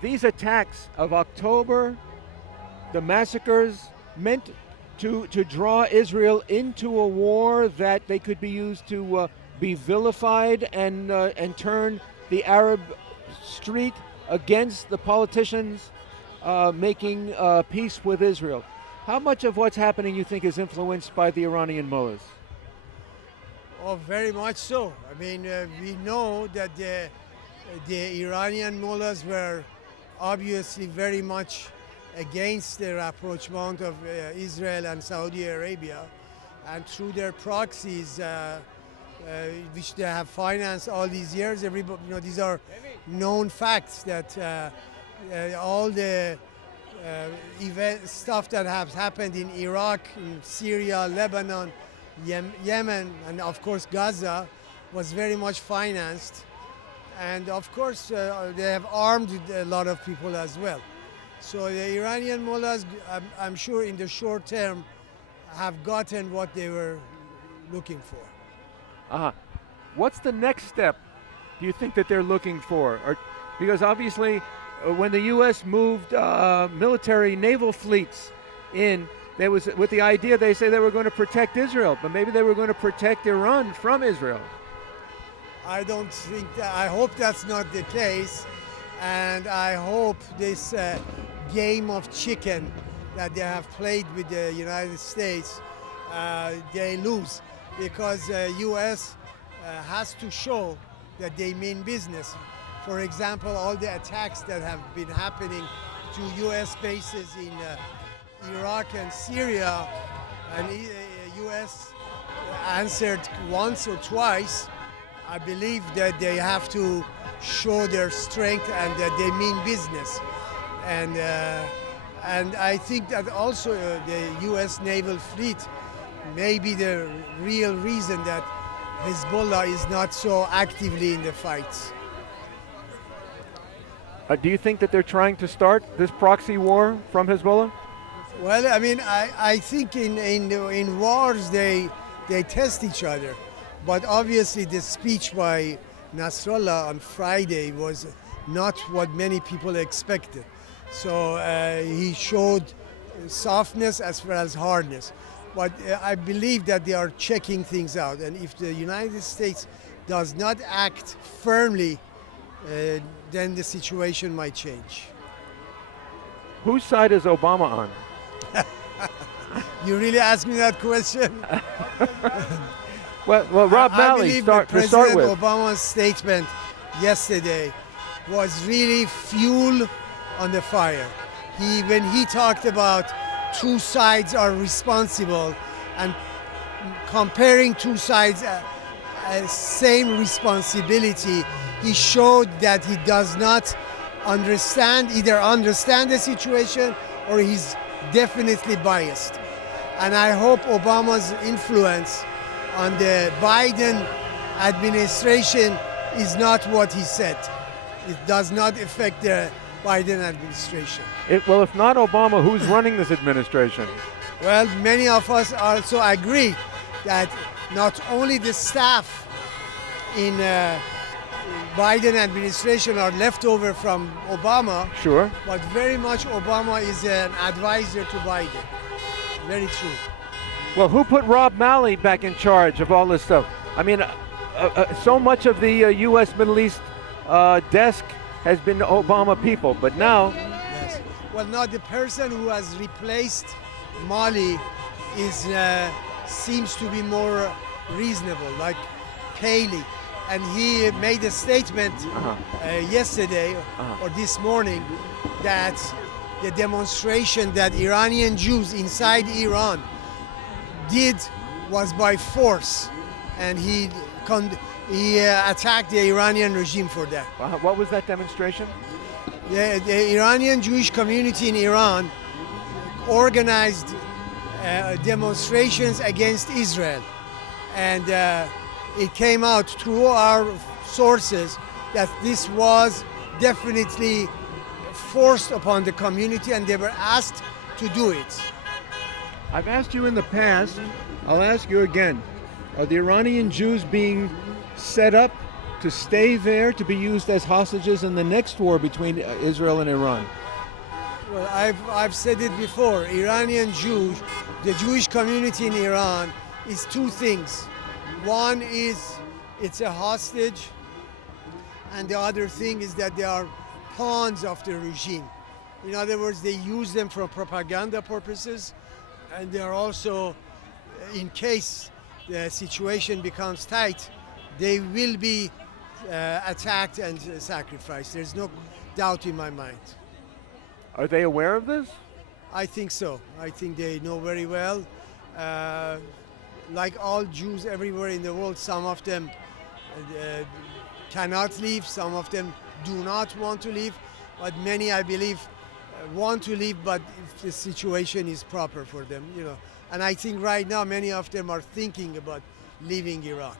these attacks of October, the massacres, meant to draw Israel into a war that they could be used to be vilified and turn the Arab street against the politicians making peace with Israel. How much of what's happening you think is influenced by the Iranian mullahs? Oh, very much so. I mean, we know that the Iranian mullahs were obviously very much against the rapprochement of Israel and Saudi Arabia, and through their proxies, which they have financed all these years. Everybody, these are known facts that all the stuff that has happened in Iraq, in Syria, Lebanon, Yemen, and of course Gaza was very much financed. And of course they have armed a lot of people as well. So the Iranian mullahs, I'm sure in the short term, have gotten what they were looking for. What's the next step do you think that they're looking for? Because obviously when the U.S. moved military naval fleets in, there was, with the idea, they say they were going to protect Israel, but maybe they were going to protect Iran from Israel. I don't think that, I hope that's not the case, and I hope this game of chicken that they have played with the United States, they lose, because U.S. Has to show that they mean business. For example, all the attacks that have been happening to U.S. bases in Iraq and Syria, and U.S. answered once or twice. I believe that they have to show their strength and that they mean business. And I think that also the U.S. naval fleet may be the real reason that Hezbollah is not so actively in the fights. Do you think that they're trying to start this proxy war from Hezbollah? Well, I mean, I think in wars they test each other. But obviously the speech by Nasrallah on Friday was not what many people expected. So he showed softness as well as hardness. But I believe that they are checking things out. And if the United States does not act firmly, then the situation might change. Whose side is Obama on? You really asked me that question? Well, Rob Malley, to start with. President Obama's statement yesterday was really fuel on the fire. When he talked about two sides are responsible and comparing two sides same responsibility, he showed that he does not either understand the situation or he's definitely biased. And I hope Obama's influence on the Biden administration is not what he said. It does not affect the Biden administration. Well, if not Obama, who's running this administration? Well, many of us also agree that not only the staff in Biden administration are leftover from Obama, sure, but very much Obama is an advisor to Biden. Very true. Well, who put Rob Malley back in charge of all this stuff? I mean, so much of the U.S. Middle East desk has been Obama people, but now... Yes. Well, now the person who has replaced Malley seems to be more reasonable, like Paley. And he made a statement yesterday or this morning that the demonstration that Iranian Jews inside Iran did was by force, and he attacked the Iranian regime for that. What was that demonstration? The Iranian Jewish community in Iran organized demonstrations against Israel, and it came out through our sources that this was definitely forced upon the community and they were asked to do it. I've asked you in the past, I'll ask you again. Are the Iranian Jews being set up to stay there, to be used as hostages in the next war between Israel and Iran? Well, I've said it before. Iranian Jews, the Jewish community in Iran is two things. One is it's a hostage, and the other thing is that they are pawns of the regime. In other words, they use them for propaganda purposes, and they are also, in case the situation becomes tight, they will be attacked and sacrificed. There's no doubt in my mind. Are they aware of this? I think so. I think they know very well. Like all Jews everywhere in the world, some of them cannot leave, some of them do not want to leave, but many, I believe, want to leave, but if the situation is proper for them, you know. And I think right now many of them are thinking about leaving Iran.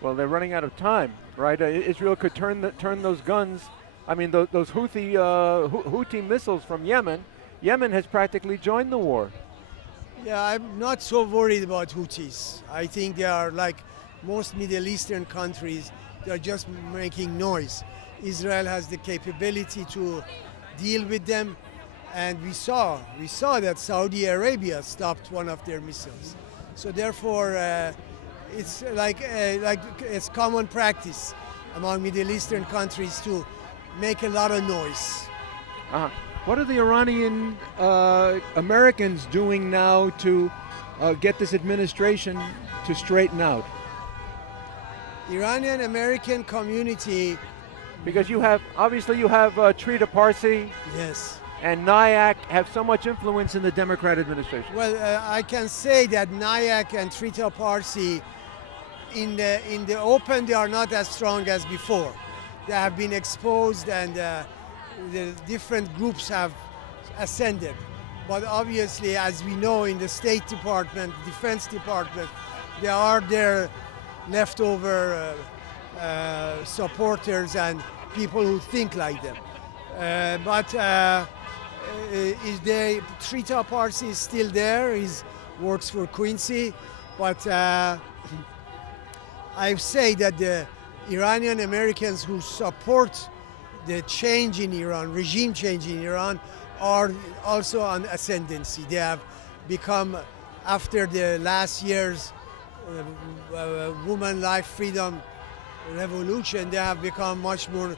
Well, they're running out of time, right? Israel could turn those guns. I mean, those Houthi missiles from Yemen. Yemen has practically joined the war. Yeah, I'm not so worried about Houthis. I think they are like most Middle Eastern countries. They're just making noise. Israel has the capability to deal with them, and we saw that Saudi Arabia stopped one of their missiles. So therefore, it's like it's common practice among Middle Eastern countries to make a lot of noise. What are the Iranian Americans doing now to get this administration to straighten out? Iranian American community. Because you have Trita Parsi, Yes, and Nayak have so much influence in the Democrat administration. well, I can say that Nayak and Trita Parsi, in the open, they are not as strong as before. They have been exposed, and the different groups have ascended. But obviously, as we know, in the State Department, Defense Department, there are their leftover supporters and people who think like them. Trita Parsi is still there. He works for Quincy, but I say that the Iranian Americans who support the change in Iran, regime change in Iran, are also on ascendancy. They have become, after the last year's woman life freedom revolution, they have become much more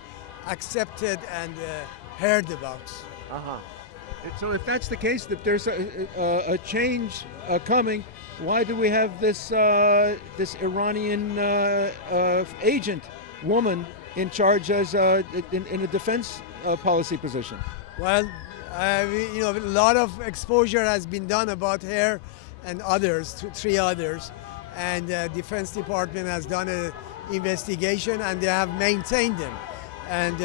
accepted and heard about. So if that's the case, that there's a change coming, why do we have this Iranian agent woman in charge as in a defense policy position? Well, a lot of exposure has been done about her and others, three others, and Defense Department has done an investigation, and they have maintained them. And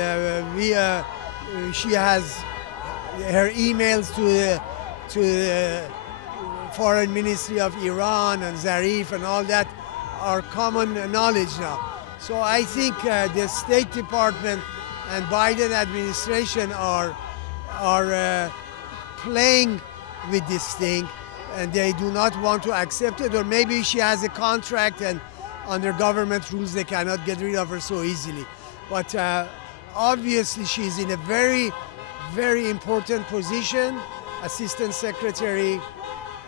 she has her emails to the Foreign Ministry of Iran and Zarif and all that are common knowledge now. So I think the State Department and Biden administration are playing with this thing, and they do not want to accept it. Or maybe she has a contract, and under government rules they cannot get rid of her so easily. But obviously she's in a very, very important position, Assistant Secretary,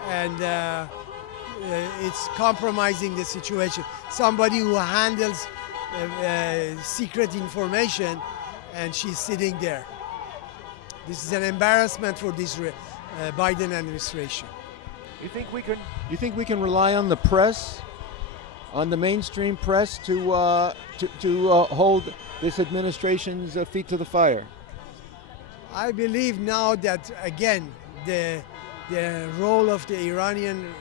and it's compromising the situation. Somebody who handles secret information, and she's sitting there. This is an embarrassment for this Biden administration. You think we can rely on the press, on the mainstream press, to hold this administration's feet to the fire? I believe now that, again, the role of the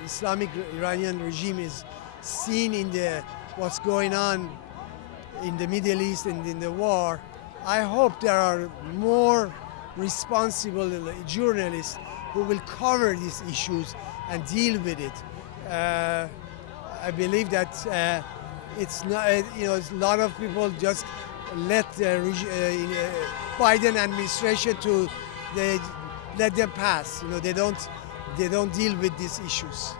Islamic Iranian regime is seen in what's going on in the Middle East and in the war. I hope there are more responsible journalists who will cover these issues and deal with it. I believe that it's not, a lot of people just let the Biden administration let them pass. They don't deal with these issues.